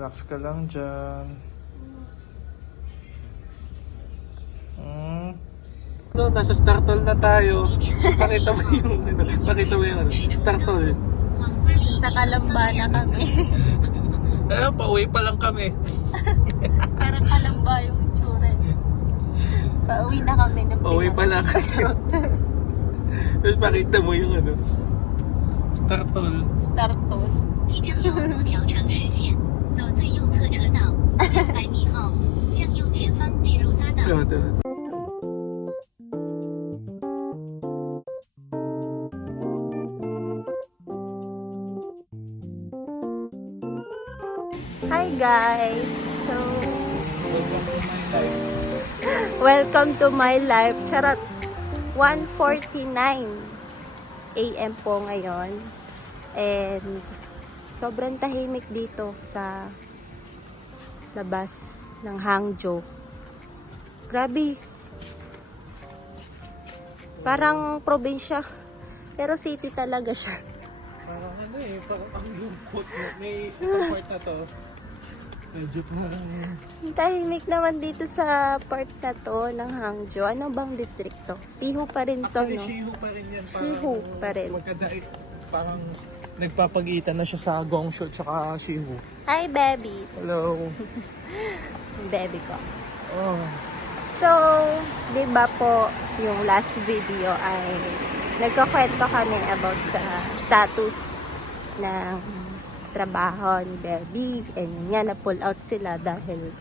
Relax ka lang dyan. Nasa Startol na tayo. Pakita mo yung Startol. Sa Kalamba na kami. Pauwi pa lang kami. Parang Kalamba yung itsura. Pauwi na kami ng Pinas. Pauwi pa lang. Tapos pakita mo yung Startol. Startol. 即将由多条城市线走最右侧车道，600米后向右前方进入匝道。 Hi guys! So, welcome to my life. Charot! 1:49 AM po ngayon. And sobrang tahimik dito sa labas ng Hangzhou. Grabe. Parang probinsya. Pero city talaga siya. Parang parang ang lungkot mo. May part na to. Medyo parang... Tahimik naman dito sa part na to ng Hangzhou. Ano bang distrito? Sihu pa rin to, no? Sihu pa rin yan. Sihu pa rin. Magkadait. Parang nagpapagitan na siya sa Gongshu at saka Sihu. Hi, baby! Hello. Baby ko. Oh. So, di ba po, yung last video ay nagkakwento kami about sa status ng trabaho ni Baby. And yun nga, na-pull out sila dahil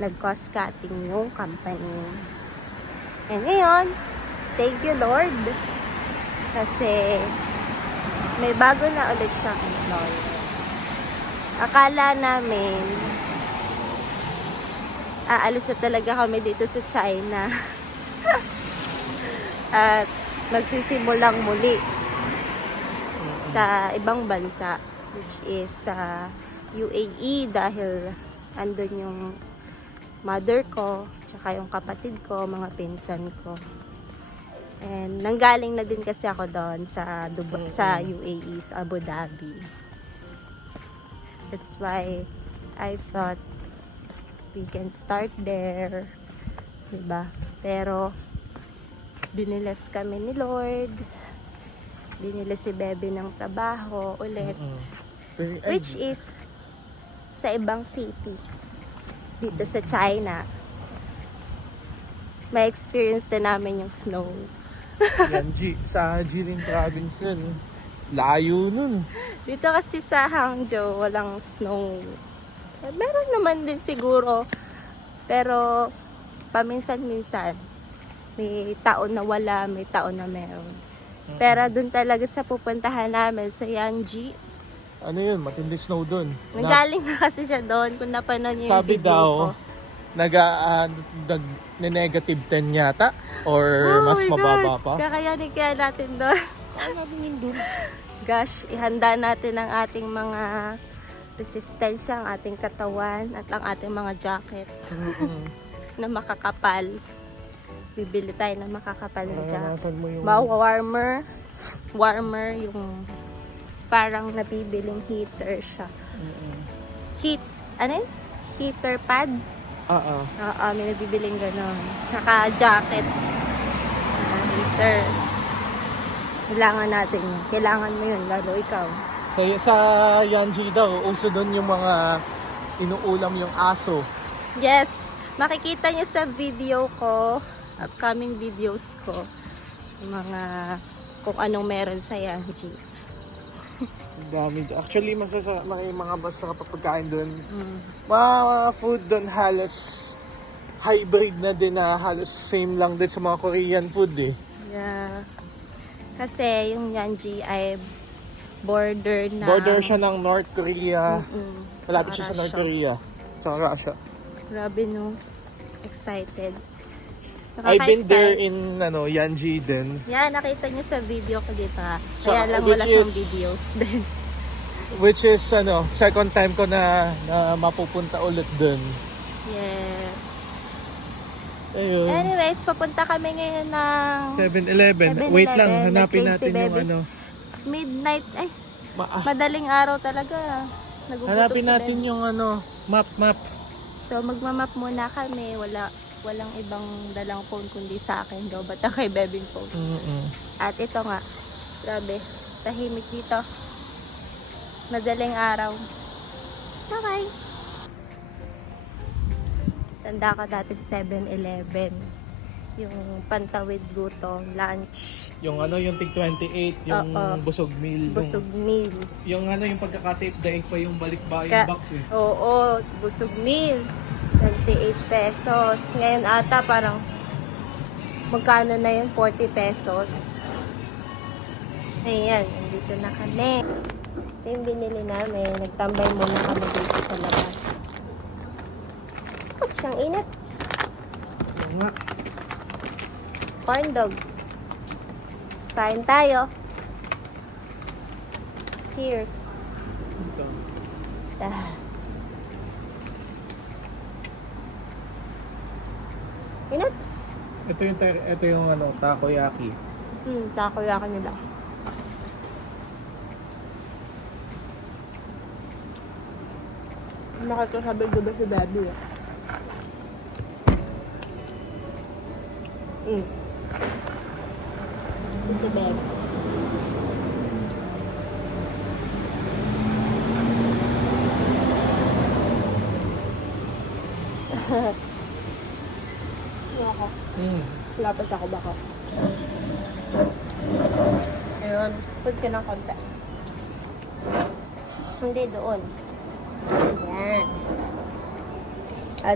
nag-cost cutting yung company. And ngayon, thank you Lord. Kasi may bago na ulit siyang employer. Akala namin aalis na talaga kami dito sa China. At magsisimulang muli sa ibang bansa, which is sa UAE, dahil andun yung mother ko, tsaka yung kapatid ko, mga pinsan ko. And nanggaling na din kasi ako doon sa Dubai, sa UAE, sa Abu Dhabi. That's why I thought we can start there, diba? Pero binilas kami ni Lord, binilas si Bebe ng trabaho ulit, which is sa ibang city dito sa China. May experience na namin yung snow. Yan, sa Jilin province yun. Layo nun. Dito kasi sa Hangzhou walang snow. Meron naman din siguro, pero paminsan-minsan may taon na wala, may taon na meron. Pero dun talaga sa pupuntahan namin sa Yanji, Ano yun? Matindi snow dun. nanggaling na kasi siya doon kung napanood niyo yung Sabi video daw, ko. negative 10 yata? Or Oh mas my mababa God! pa? Kakayanin kaya natin doon. Ano natin yun dun? Gosh, ihanda natin ang ating mga resistensya, ang ating katawan, at ang ating mga jacket na makakapal. Bibili tayo ng makakapal na jacket. Naranasan mo yung... Warmer yung parang nabibiling heater siya. Ano yun? Heater pad? Oo. Oo, may nabibiling gano'n. Tsaka jacket. Heater. Kailangan natin yun. Kailangan mo yun, lalo ikaw. Sa Yanji daw, uso doon yung mga inuulam yung aso. Yes! Makikita nyo sa video ko, upcoming videos ko, mga kung anong meron sa Yanji. Dami. Actually, may mga masarap na pagkain doon. Mga food doon halos hybrid na din, na halos same lang din sa mga Korean food eh. Yeah. Kasi yung Yanji ay border siya ng North Korea. Malapit siya sa North Korea. Tsaka Russia. Grabe no. Excited. I've been there in Yanji din. Yeah, nakita niyo sa video ko, di ba? So, Kaya lang wala siyang videos din. Which is second time ko na mapupunta ulit dun. Yes. Ayun. Anyways, papunta kami ngayon ng 7-Eleven. 7-Eleven. Wait lang, hanapin Nag-ring si natin yung Bebe. Midnight. Ay, Ma- madaling araw talaga. Nagugutom Hanapin si natin Bebe. yung map. So, magmamap muna kami. Walang ibang dalang phone kundi sa akin. Daw, bata kay Bebing phone. At ito nga. Grabe. Tahimik dito. Madaling araw. Okay. Tanda ka dati sa 7-Eleven. Yung pantawid gutom, lunch, Yung yung tig 28, yung Oo. busog meal. busog meal. Yung yung pagkaka-tape daig pa yung balik ba yung Ka- box eh. Oo, busog meal. 28 pesos. Ngayon ata parang magkano na yun? 40 pesos. Ayan, nandito na kami. Ito yung binili namin. Nagtambay muna kami dito sa labas. Ouch, ang init. Yung nga. Corn dog. Kain tayo. Cheers. Ito. Ah. Init? Ito yung takoyaki. Takoyaki nila. Nakakasabi gabi si Bobby. Si Bobby. Ako. Lapit ako baka. Ayun. Put ka ng konti. Hindi doon. Ayan.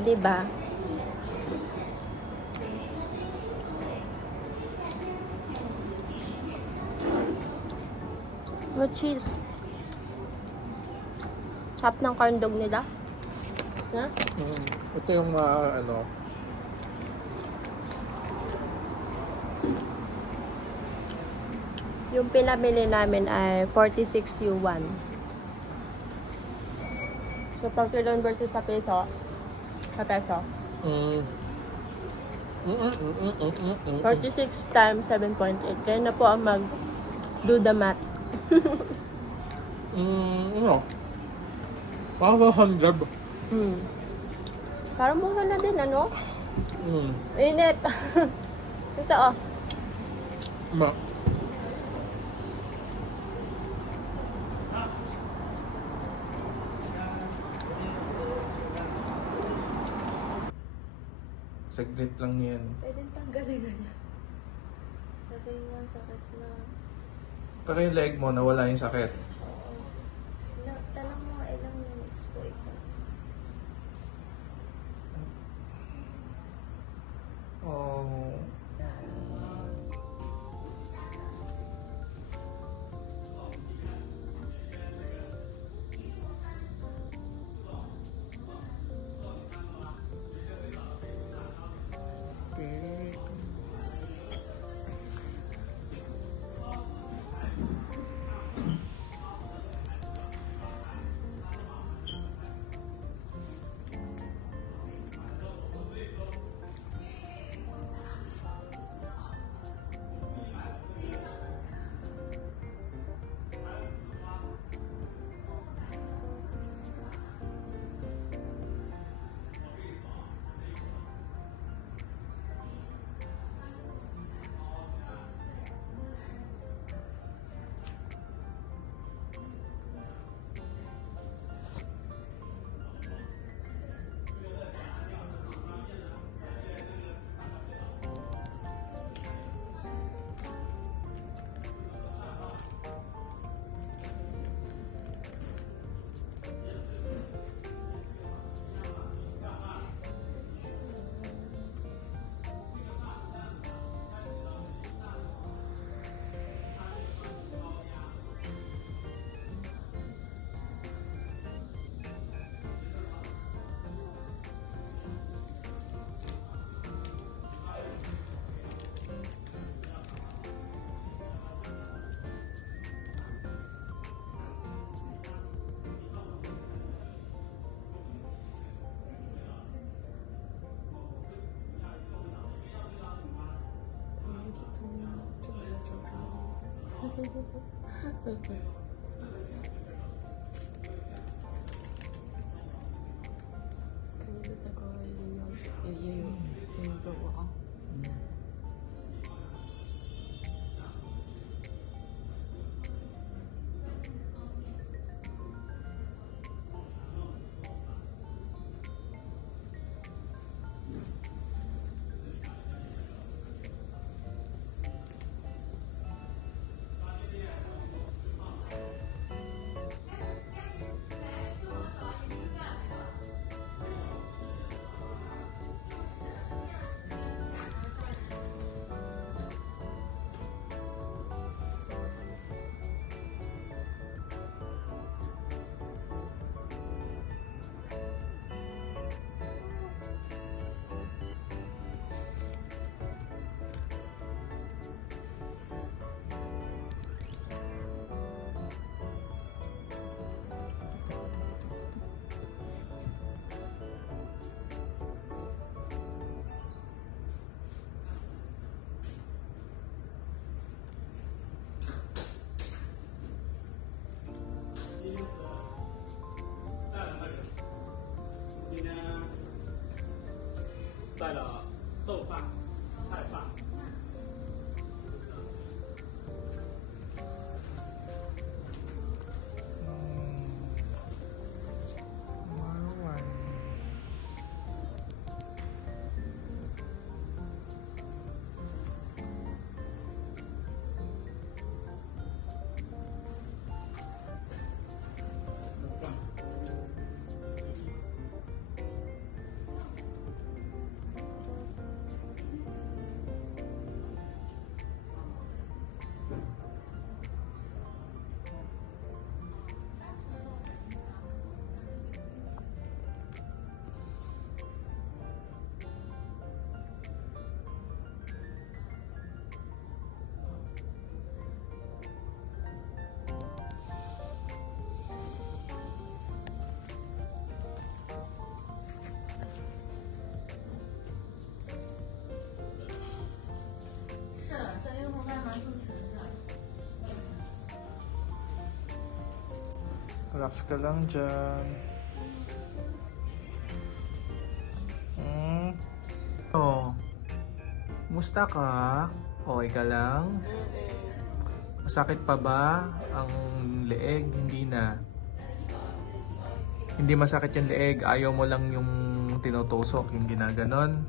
Diba? No cheese. Chop ng corn dog nila. Ha? Ito yung Yung pinamili namin ay 46 yuan. So, pag kinonvert sa peso, 46 times 7.8. Kaya na po ang do the math. Parang 100. Parang mura na din, ano? Init. Ito, oh. Saglit lang yan. Pwede tanggalin na niya. Sabihin mo, ang sakit na. Pero yung leg mo, nawala yung sakit. Oo. Tanong mo, ilang minutes po ito? Oh. Okay. Relax ka lang dyan. Oh. Musta ka? Okay ka lang? Masakit pa ba ang leeg? Hindi na. Hindi masakit yung leeg. Ayaw mo lang yung tinutusok, yung ginaganon.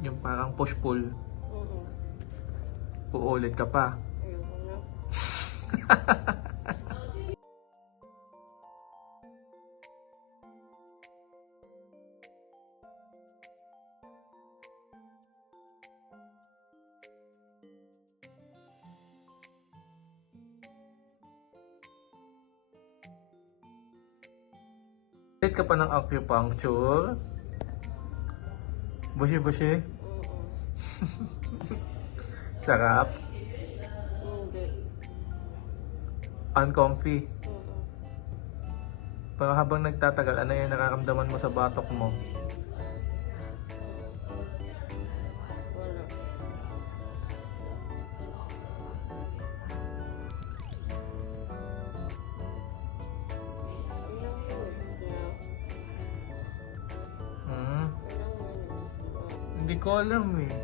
Yung parang push-pull. Uulit ka pa. Ulit ka pa ng acupuncture? Bushi-bushi? Sarap? Uncomfy? Pero habang nagtatagal, ano yung nararamdaman mo sa batok mo? Hindi ko alam eh.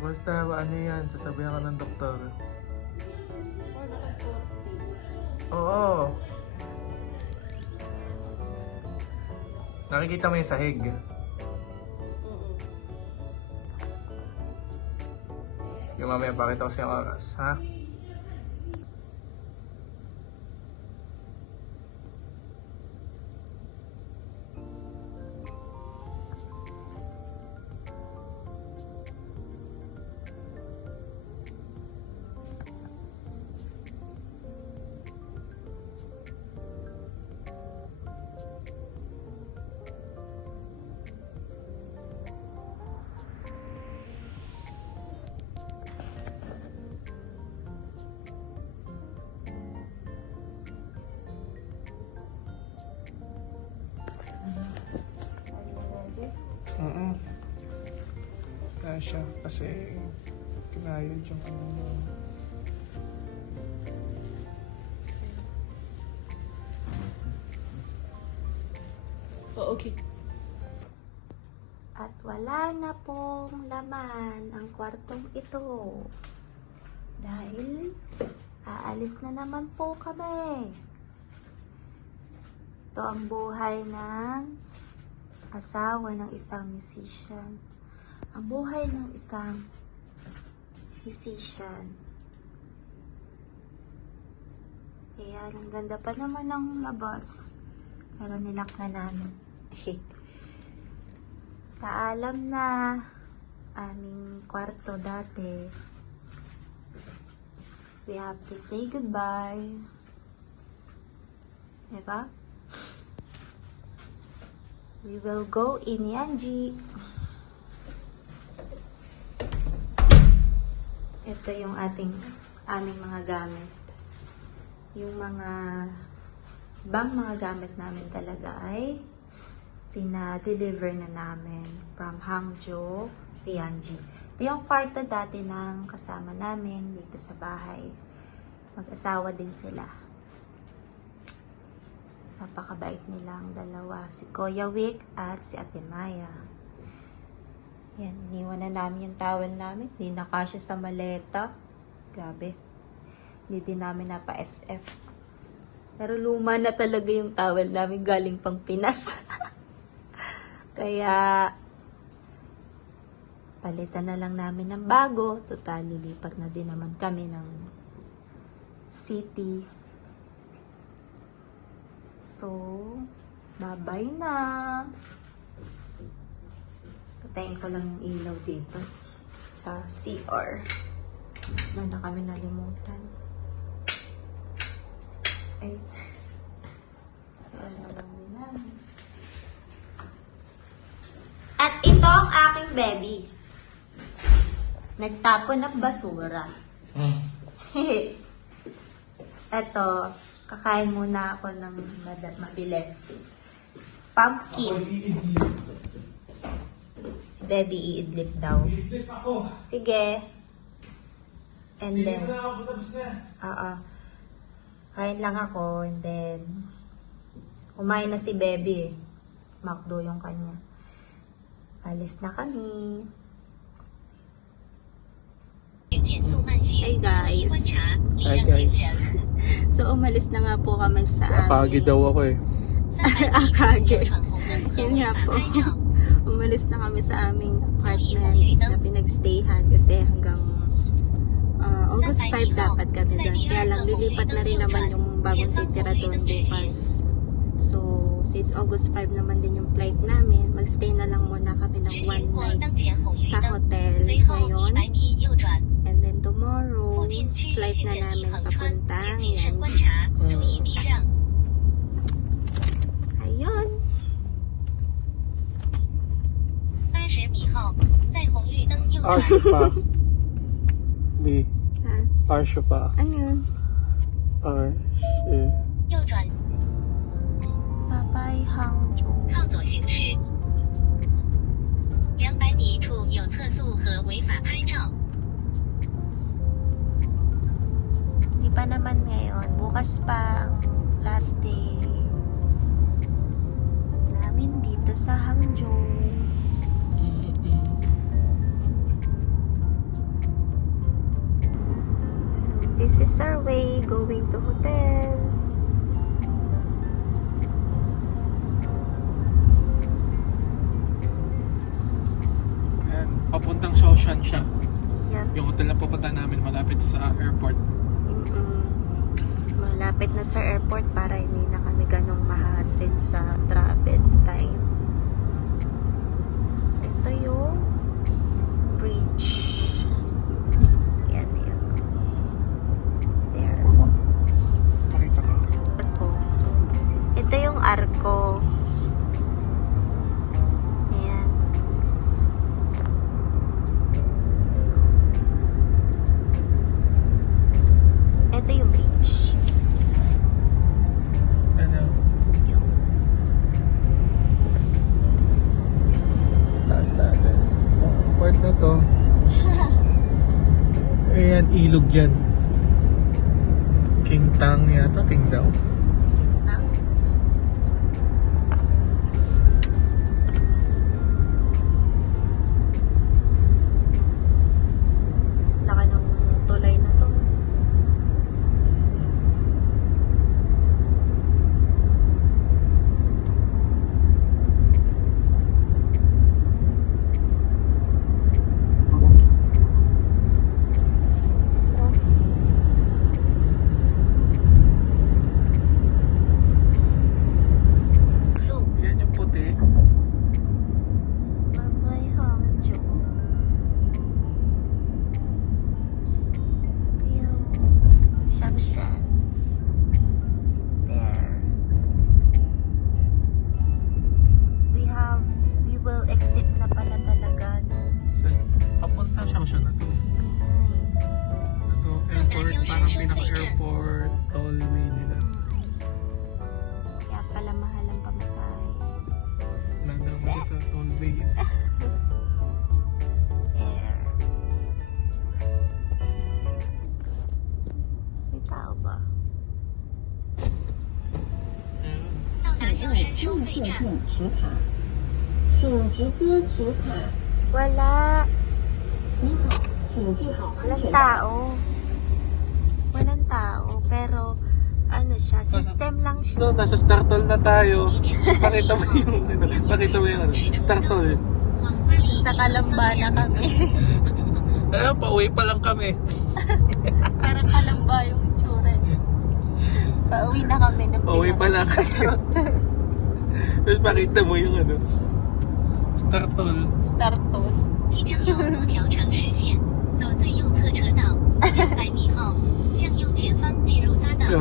Basta ano yan, sasabihan ka ng doktor. Oo. Nakikita mo yung sahig. Yung mamaya pakita ko sa oras, ha? Kaya siya kasi kinayod yung ano mo. Oh, okay. At wala na pong laman ang kwartong ito. Dahil aalis na naman po kami. Ito ang buhay ng asawa ng isang musician. Ang buhay ng isang musician. Ayan, ang ganda pa naman ng labas. Pero nilak na namin. Paalam na aming kwarto dati. We have to say goodbye. Diba? We will go in Yanji. Ito yung aming mga gamit. Yung mga gamit namin talaga ay pina-deliver na namin from Hangzhou, Tianjin. Ito yung kwarto dati ng kasama namin dito sa bahay. Mag-asawa din sila. Napakabait nilang dalawa. Si Kuya Wick at si Ate Maya. Yan, iniwan na namin yung towel namin. Hindi na kasya sa maleta. Grabe. Hindi din namin napa-SF. Pero luma na talaga yung towel namin galing pang Pinas. Kaya, palitan na lang namin ng bago. Total, lilipat na din naman kami ng city. So, bye-bye na. Patayin ko lang yung ilaw dito sa CR. Wala na kami nalimutan. Ay. CR na lang din namin. At ito ang aking baby. Nagtapon ng basura. Ito, kakain muna ako ng mabilis. Pumpkin. Si baby iidlip daw. Iidlip ako. Sige. And then, Hindi mo na ako tapos na. Kain lang ako, and then, kumain na si Bebe. McDo yung kanya. Alis na kami. Hey guys. Hi guys. So, umalis na nga po kami sa Akagi daw ako eh. Akagi. Yun nga po. Umalis na kami sa aming apartment na pinagstayhan kasi hanggang August 5 dapat kami doon. Kaya lang, lilipat na rin naman yung bagong titira doon bukas. So, since August 5 naman din yung flight namin, magstay na lang muna kami ng one night sa hotel ngayon. And then tomorrow, flight na namin papuntang yan. Ayun. 80米后，在红绿灯右转。 Arsyo pa. Di. Ha? Arsyo pa. Ano? Arsyo. 右转， Papay Hangzhou. 靠左行驶。200米处有测速和违法拍照。 Di pa naman ngayon. Bukas pa ang last day namin dito sa Hangzhou. So, this is our way going to hotel. And papuntang Shoshan siya. Yan. Yung hotel na pupunta namin malapit sa airport. Malapit na sa airport para hindi na kami ganong mahasil sa travel time. Ito yung bridge. Yan yun. There. Pakita ko. Arco. Ito yung arco. Ayan. Ito yung beach. Ano? Yung Taas natin. Itong part na to. Ayan, ilog yan. King Tang yata. King daw. laki ng tulay na to.速 Yan yung puti. Papay Hangzhou. Yung Shangshan. There. We will exit na pala talaga. No? So, papunta Shoshan na to. Ito, airport. Parang pinaka-airport tollway nila. Kaya pala mahal ang pamasahe. Nandang kasi sa tollway. There. May tao ba? 到达萧山收费站。取卡，请直接取卡。 Wala. 您好，请系好安 Walang 全带。 tao. Walang tao. Pero, ano siya, system lang siya. No, nasa Startol na tayo. Pakita mo yung pakita mo yung Startol. Sa Kalamba na kami. Ayun, pauwi pa lang kami. Parang Kalamba yung itsura. Pauwi na kami ng Pauwi pa lang. Tapos pakita mo yung Startol. Startol. 即将有多条城市线，走最右侧车道，200米后向右前方进入匝道。 Ay,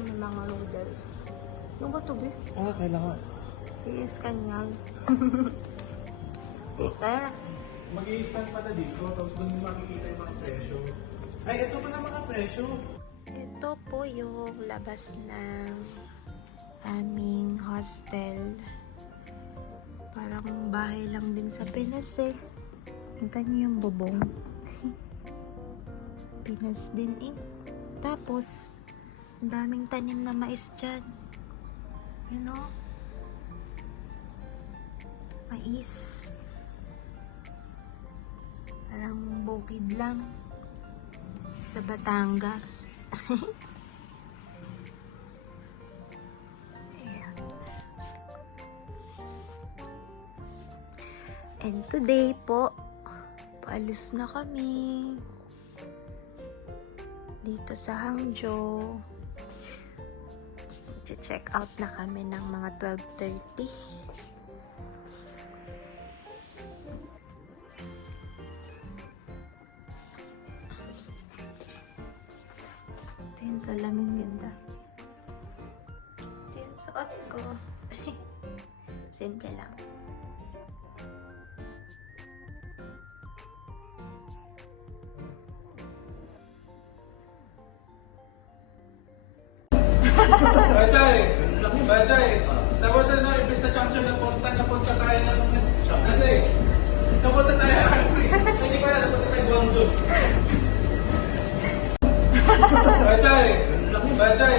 may mga noodles. Ano ba ito, be? Kailangan. I-scan yan. Kaya, Mag-i-stand pa na dito, tapos doon makikita yung mga presyo. Ay, ito pa na mga presyo. ito po yung labas ng aming hostel. Parang bahay lang din sa Pinas eh. Kita niyo yung bubong. Pinas din eh. Tapos, ang daming tanim na mais dyan. You know? Mais. Parang bukid lang. Sa Batangas. Ayan. And today po, paalis na kami. Dito sa Hangzhou. Check out na kami ng mga 12:30. Ito yung salamin ganda. Ito yung suot ko. Simple lang. Bajay! Bajay! Tapos ano, imbis na champion napunta tayo ng ano eh. Napunta tayo hindi pala, napunta tayo Guangzhou. Bajay! Bajay!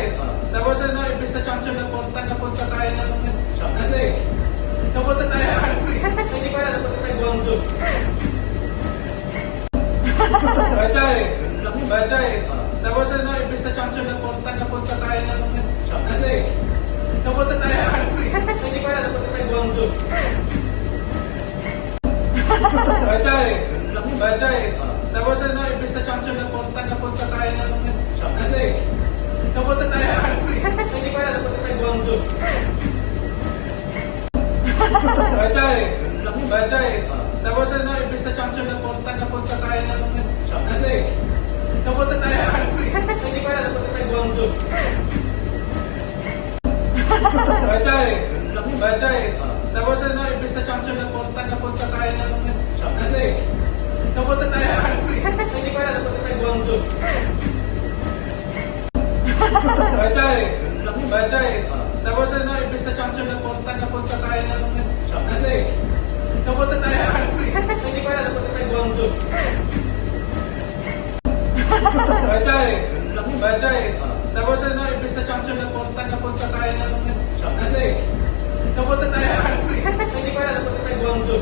Tapos ano, imbis na champion napunta tayo ng ano eh. Napunta tayo hindi pala, napunta tayo Guangzhou. Bajay! Bajay! Tapos ano, imbis na champion napunta tayo ng ano eh. Napunta tayo hindi pala, napunta tayo Guangzhou. Bajay! Bajay! Tapos ano, imbis na champion napunta tayo ng ano eh. Napunta tayo hindi pala, napunta tayo Guangzhou. Bajay! Bajay! Tapos ano, imbis na champion napunta tayo ng ano eh. Napunta tayo hindi pala, napunta tayo Guangzhou. Bajay! Bajay! Tapos ano, imbis na champion napunta tayo ng ano eh. Napunta tayo hindi pala, napunta tayo Guangzhou. Bajay! Bajay! Tapos ano, imbis na champion napunta tayo ng ano eh. Napunta tayo hindi pala, napunta tayo Guangzhou. Bajay! Bajay! Tapos ano, imbis na champion napunta tayo ng ano eh. Napunta tayo hindi pala, napunta tayo Guangzhou.